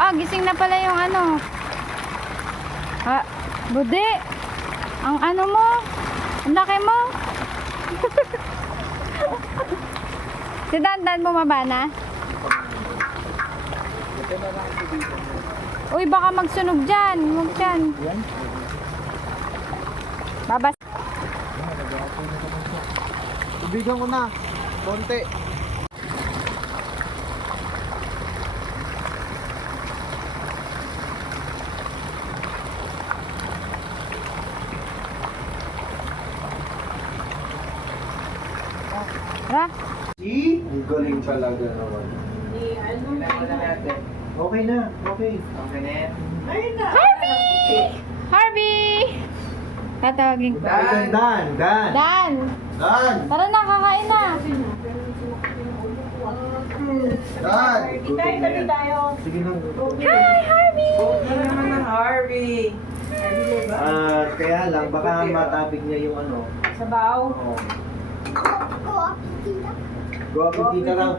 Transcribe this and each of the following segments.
Ah, gising na pala yung ano. Ah, Bude. Ang ano mo? Ang laki mo? Si Dandan bumaba na? Uy, baka magsunog dyan. Huwag dyan. Babas. Tubigan ko na. Konti. Tara. Ang galing talaga naman. Okay na. Okay. Okay na yan. Harvey! Harvey! Tatawagin ko. Dan. Dan! Tara na, kakain na. Dan. Sige na. Hi, Harvey! Kaya lang, baka matapig niya yung ano. Sabaw. Oo. Go up tita lang.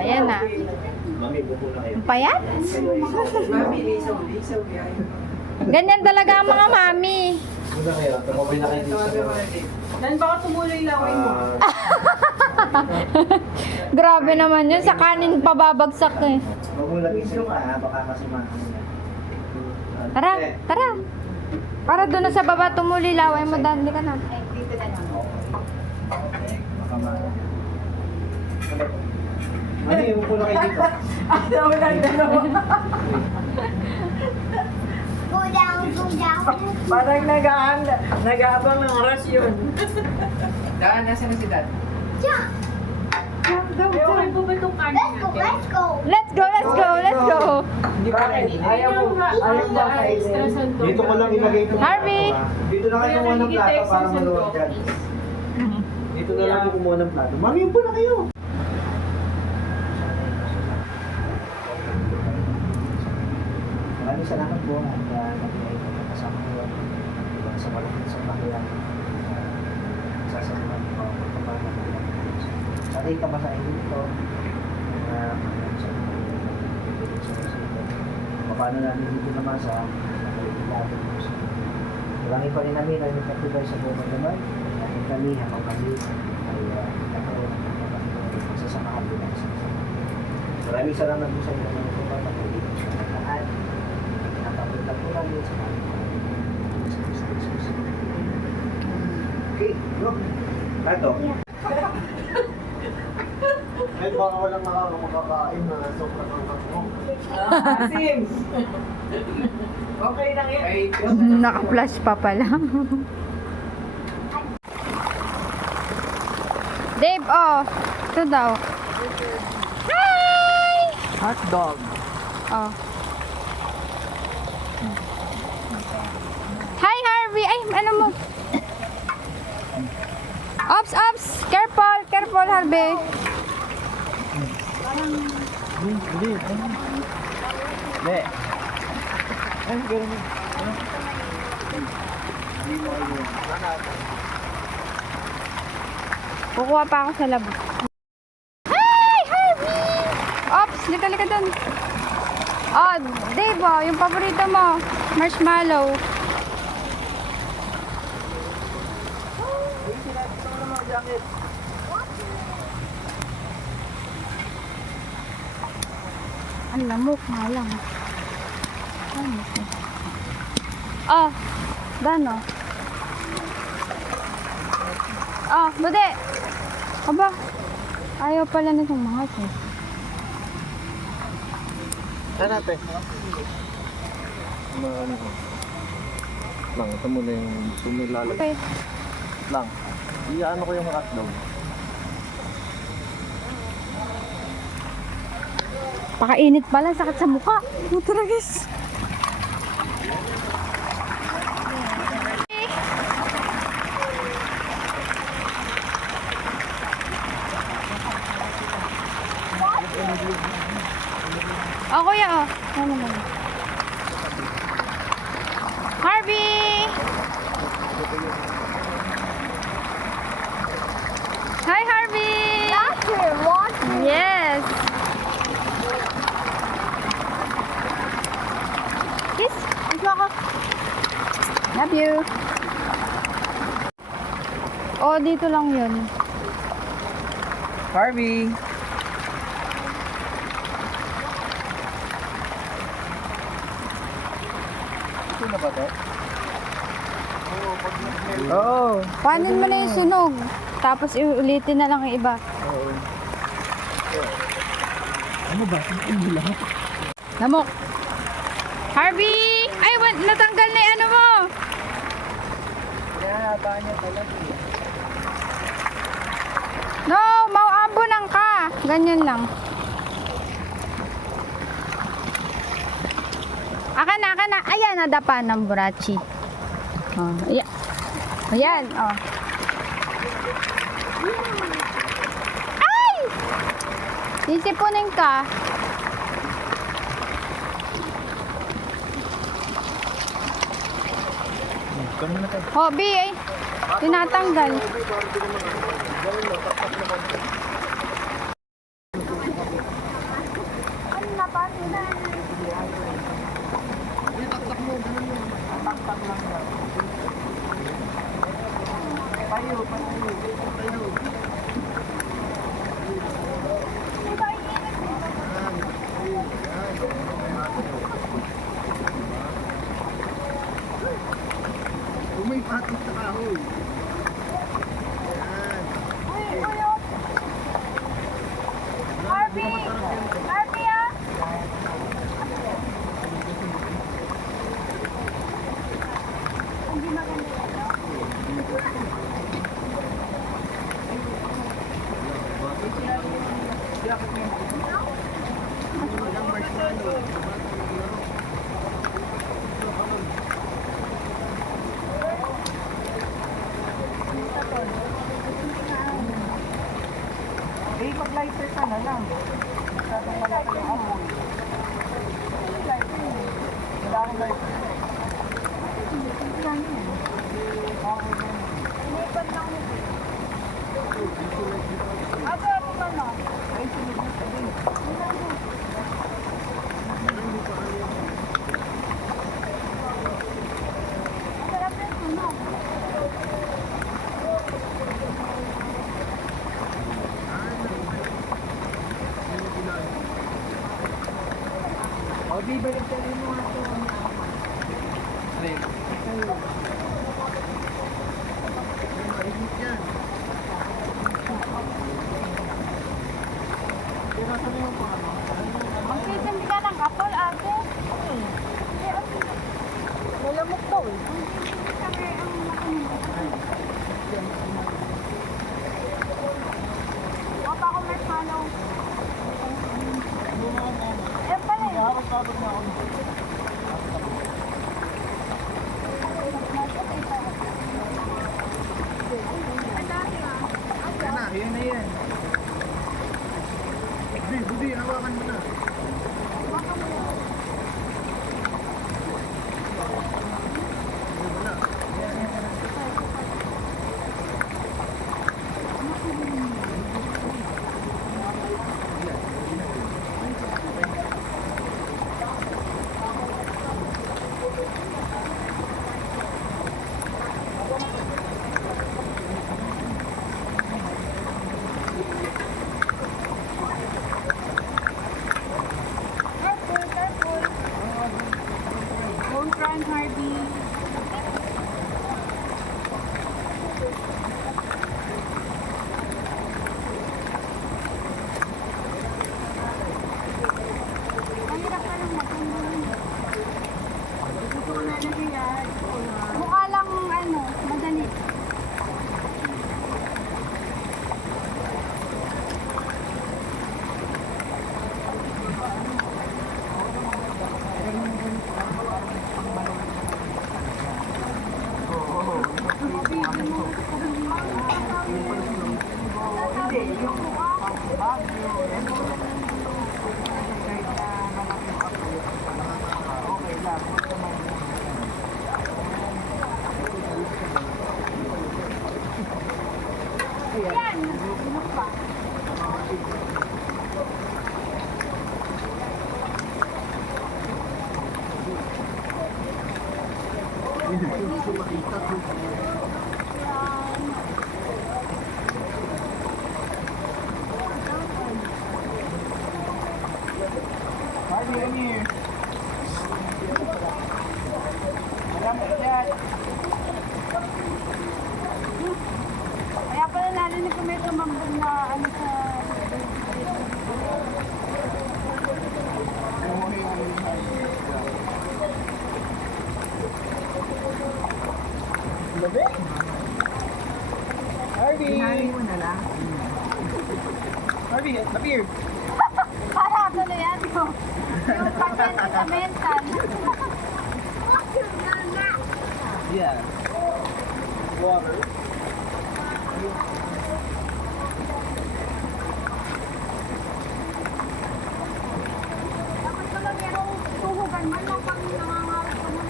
Ayan na. Mami, buko na kayo. Ang payat? Ganyan talaga ang mga mami. Muna kayo. Tumabay na kayo dito sa mga. Dan baka tumuloy laway mo. Grabe naman yun. Sa kanin pababagsak eh. Huwag mo lang isip baka kasama. Tara, tara. Para doon na sa baba tumuli laway mo. Dan, di ka na. Baka Mami, upo na kayo dito. Ano lang dalawa. Go down, go down. Parang nag-aabang ng rasyon. Dan, nasa na si Dan? Yeah, Okay po ba itong kanin let's go, let's go. Let's go, let's go, let's go. Hindi pa kainin. Ayaw mo kainin. Dito ko lang ilagay ito. Harvey! Dito na kayo kumuha ng plato para maluwag dyan. Dito na lang kumuha ng plato. Mami, upo na kayo. Maraming salamat po at nag-iay ko na kasama ko sa malapit sa bakilan. Sasaluhan ko ang pagpapanak ko. Sanay ka masahin dito. Paano namin dito naman sa nakalilatin mo sa marami pa rin namin ay nagkatibay sa buong naman dahil kami habang kami ay nagkaroon ng magsasamahan din ang sasama. Maraming salamat po sa inyo na ito pa dito sa lahat. Napapunta po namin sa mga okay, go. Tato. Ay, baka walang makakain na sobrang ang Asim. Okay lang yan. Ay, Naka-flash pa pala. Dave, oh. Ito daw. Hi! hot dog. Oh. Hi, Harvey. Ay, ano mo? Ops, ops. Careful, careful, Harvey. Hindi. Ay, ganun. Kukuha pa ako sa labo. Hi, Harvey! Ops, lika dun. Oh, Dave, oh, yung paborito mo. Marshmallow. Ang lamok nga lang. Oh, gano? Oh, bude! Aba, ayaw pala nitong mga ito. Saan natin? Lang, ito muna yung tumilalag. Okay. Lang. Iyaano ko yung hotdog. Pakainit pala, sakit sa mukha. Mutragis. Oh, kuya, oh. Ano naman? Harvey! Hi, Harvey! Doctor, water. Yes! Love you. Oh, dito lang yun. Barbie! Ito na ba to? Oo. Panin mo na yung sunog. Tapos ulitin na lang yung iba. Oo. Ano ba? Ano lang? Lamok. Harvey! Ay, natanggal na yung ano mo. Pinahaba niya talaga eh. No, mauambunan ka. Ganyan lang. Aka na. Ayan, nadapa ng burachi. Oh, ayan. Ayan, oh. Ay! Sisipunin ka. Kano na tayo? Hobby eh. Tinatanggal. Eh, mag-lighter ka na lang. Masyadong malaki yung amoy. Wala akong lighter. Magsisimbi ka ng apple, ate. Malamok daw eh. Opa ko may follow. Eh, pala yun. Nakakasabot na ako. Ayan na yan. Budi, hawakan mo na. Harvey, I'm here. Malamig yan. Kaya pala narinig ko may tumambog na ano sa... Harvey! Hinahin mo na lang. Harvey, up here. Para ano yan? Yung pag-mental. Yeah. Water. Dapat pala merong tuhugan man lang pang nangangarap ka mo.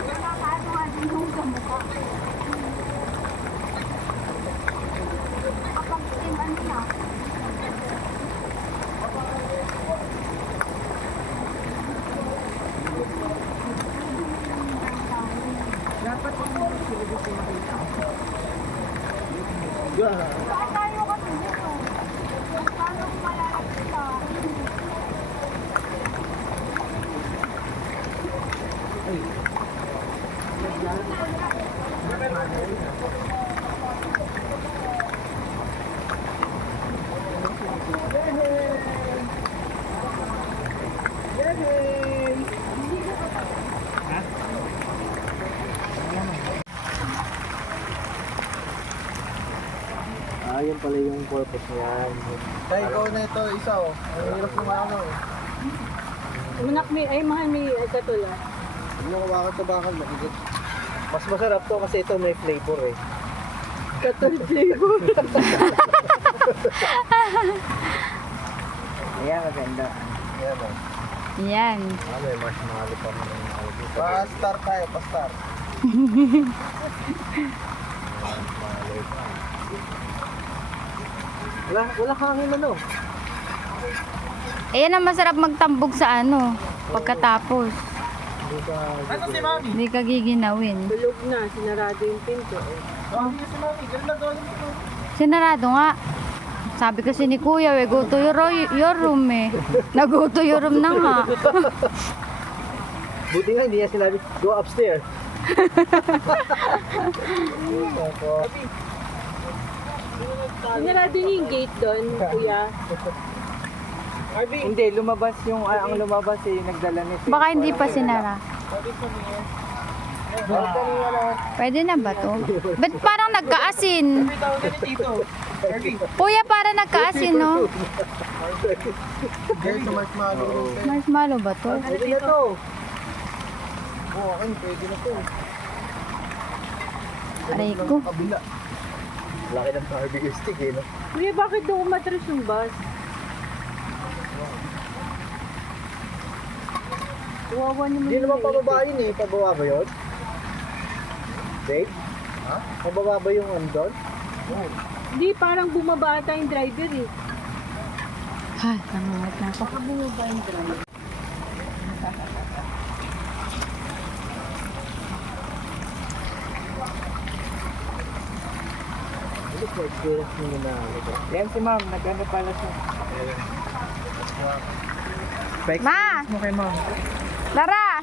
Wala ka ano nga din yung sa mukha. Kapag team ano na. Dapat yung sila gusto makita. Saan tayo kasi dito? Paano kung malalapit ka? Ah, yun pala yung purpose niyan. Tay, ikaw na ito, isa oh. Ang hirap ng ano eh. Umanak may, ay mahal may katula. Hindi mo kawakan-tabakan, makikit. Mas masarap to kasi ito may flavor eh. Katul flavor. Ayan, maganda. Yan oh. Yan. Ah, may marshmallow pa naman yung ano dito. Pa-star tayo, pa-star. Wala hangin ano. Ayan ang masarap magtambog sa ano. Pagkatapos. Hindi ka... Ano si Mami? Hindi ka giginawin. Bulog na, sinarado yung pinto. Mami si Mami, ganun na gawin mo. Sinarado nga. Sabi kasi ni Kuya, go to your room eh. Nag-go to your room na nga. Buti nga hindi niya sinabi, go upstairs. Sinarado niyo yung gate doon, kuya. Hindi, lumabas yung, ang lumabas eh, nagdala nito. Baka hindi pa sinara. Pwede na ba to? Ba't parang nagkaasin? Tawag na ni Tito. Harvey. Kuya, parang nagkaasin, no? There's a marshmallow. Marshmallow ba to? Pwede na to. Oo, akin, pwede na to. Aray ko. Kabila. Laki ng barbecue stick eh, no? Kuya, bakit doon umatras yung bus? Kawawa naman Hindi yung naman lady. pababa yun eh. Pababa ba yun? Babe? Ha? Pababa ba yung andon? Hindi, parang bumaba ata yung driver eh. Ha, nangangat na ako. Baka bumaba yung driver. Ano po experience nyo na ito? Yan si Ma'am, nag-ano pala siya. Ma! Mo kay Ma'am. Lara!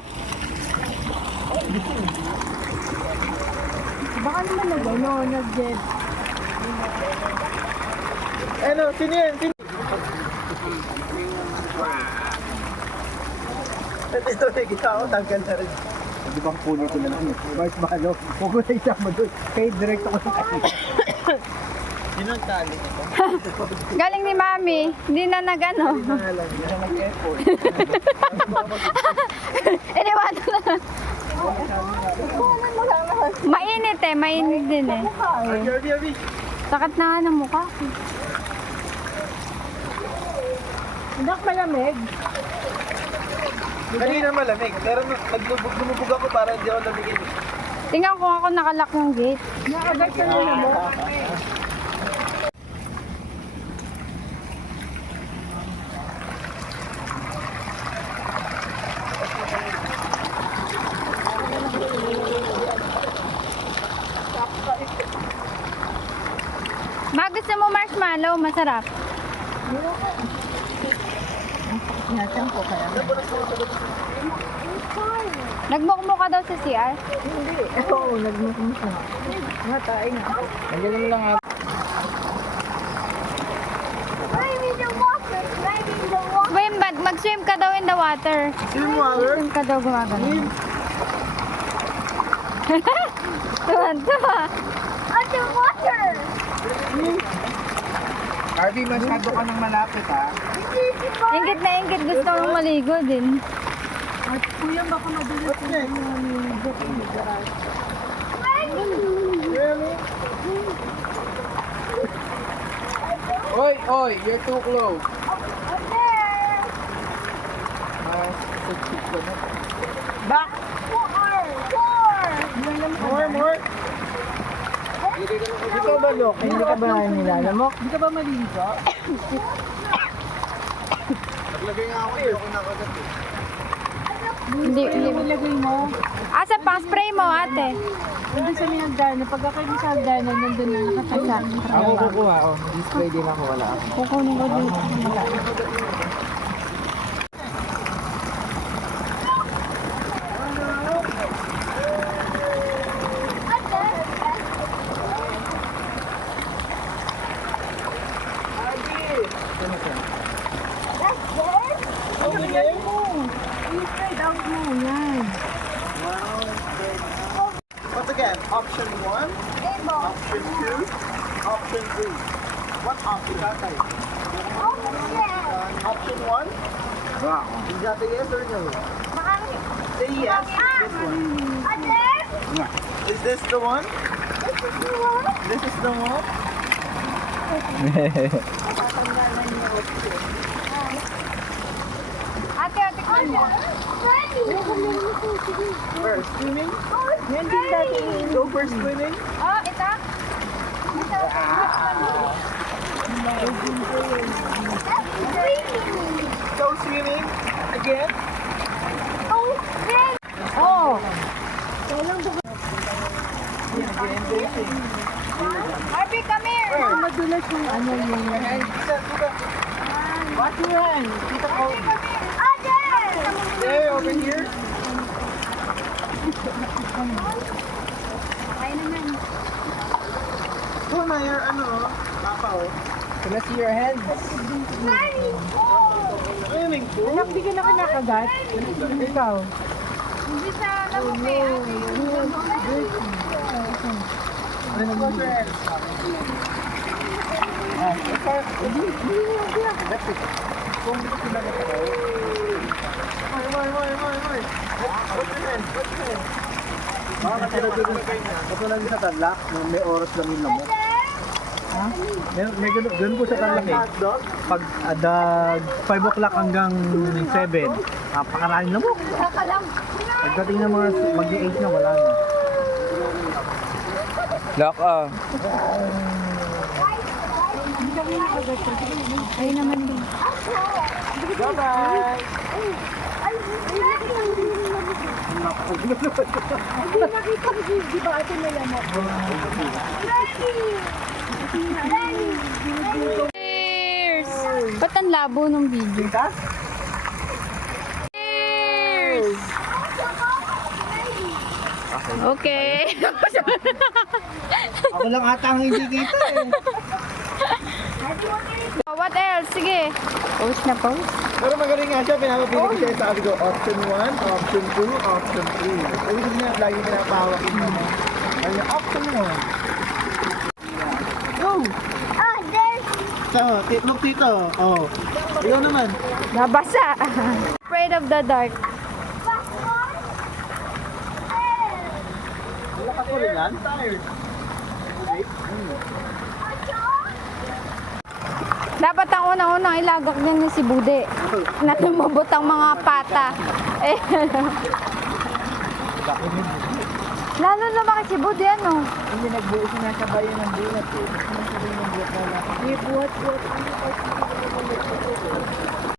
Baka naman nag-ano, nag-jet. Ano, sino yan? Sino? Ito na ginawa, tanggal na rin. Hindi bang punin ko na lang yun? Marshmallow. Huwag ko na isama doon. Kaya direct ako sa kanila. Sino ang tali nito? Galing ni Mami. Hindi na nagano. Pangalan, hindi na nag-effort. Iniwanan na lang. Mainit eh. Mainit din eh. Harvey, Harvey. Sakit na nga ng mukha. Anak, malamig. Kanina malamig, pero lumubog ako para hindi ako lamigin. Tingnan ko ako nakalock yung gate. Nakagay ka na mo. gusto mo marshmallow, masarap. Nasa ko kaya. Nagmukmo ka daw sa CR? Hindi. Oo, nagmukhang siya. Nataay nga. Nandiyan lang ako. Swim in the water. Swim in the water. Swim, mag-swim ka daw in the water. Swim water? Swim ka daw gumagano. Tuwan-tuwa. Underwater. Harvey, masyado ka nang malapit ha. Ingit na ingit, gusto mong maligo din. At kuya, baka madulas yung Oy, oy, you're too close. Back! More. Hindi ka ba, Lok? Hindi ka ba nilalamok? Hindi ka ba maligo? Naglagay nga ako eh. Ako nakagat eh. Hindi. Ilagay mo. Asa pang spray mo, ate? Nandun sa may hagdanan. Pag ako yung sa hagdanan, nandun na nakatala. Ako kukuha, oh. Display din ako, wala ako. Kukunin ko din. Once again, option 1, option 2, option 3. What option tatay? Option 1? Is that a yes or no? Say yes. Is this the one? This is the one? Ate, kwan mo. First, swimming? Yan din dati. Go for swimming? Oh, ito? Go swimming? Again? Oh. Harvey, come here. Madulas yung ano yung... What you run? Tita Cody. There, over here. Ay naman. Oh, na your ano, papa oh. Can I see your hands? Swimming pool? Anak, di ka na kinakagat. Ikaw. Hindi sa lamok eh, ate. Ano mo sir? Kung dito sila na tayo. Moy. What's your hand? Baka katulad din sa Tarlac, may oras lang yung lamok. May ganun po sa Tarlac eh. Hotdog? Pag 5 o'clock hanggang 7, napakaraming lamok. Pagdating ng mga mag-8 na, wala na. Lock Ay naman din. Bye-bye! Nakita ko di ba ito na lamok? Cheers! Ba't ang labo ng video? Cheers! Okay. Ako lang ata ang hindi kita eh. What else? Sige. Post na post. Pero magaling nga siya, pinapapili ko siya. Sabi ko, option 1, option 2, option 3. Sabi ko niya, lagi pinapahawak yung ano. Sabi niya, option 1. Go! So, look dito. Oh. Ikaw naman. Nabasa. Afraid of the dark. Lakas mo rin yan? Tired. Dapat ang unang-unang ilagak niyan ni si Bude. Na lumabot ang mga pata. Eh. Lalo lumaki si Bude, ano? Hindi nagbuo sinasabay yun ng bulat eh. Sinasabay ng bulat na lang. Buhat.